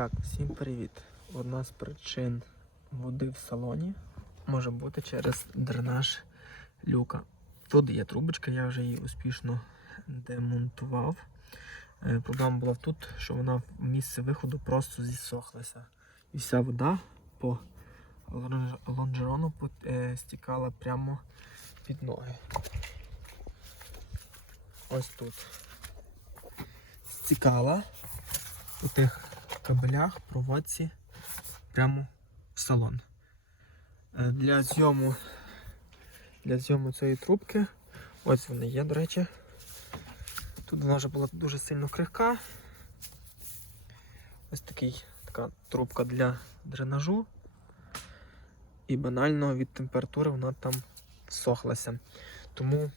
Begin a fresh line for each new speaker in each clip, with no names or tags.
Так, всім привіт. Одна з причин води в салоні може бути через дренаж люка. Тут є трубочка, я вже її успішно демонтував. Е, Проблема була тут, що вона в місце виходу просто зісохлася. І вся вода по лонжерону е, стікала прямо під ноги. Ось тут. Стікала у тих кабелях, проводці прямо в салон. Е, Для зйому, для зйому цієї трубки, ось вони є, до речі. Тут вона вже була дуже сильно крихка. Ось такий, така трубка для дренажу. І банально від температури вона там всохлася. Тому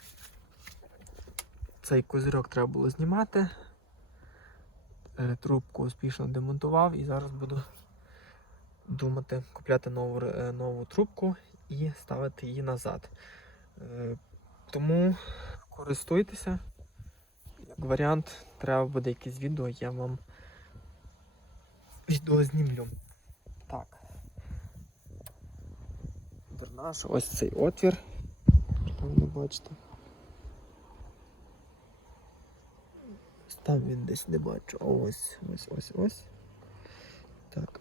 цей козирьок треба було знімати. Е, Трубку успішно демонтував і зараз буду думати купляти нову, е, нову трубку і ставити її назад. Е, Тому користуйтеся. Як варіант, треба буде якесь відео, я вам відео знімлю. Так. Дренаж, ось цей отвір. Ви бачите. Там він десь не бачу. Ось, ось, ось, ось. Так.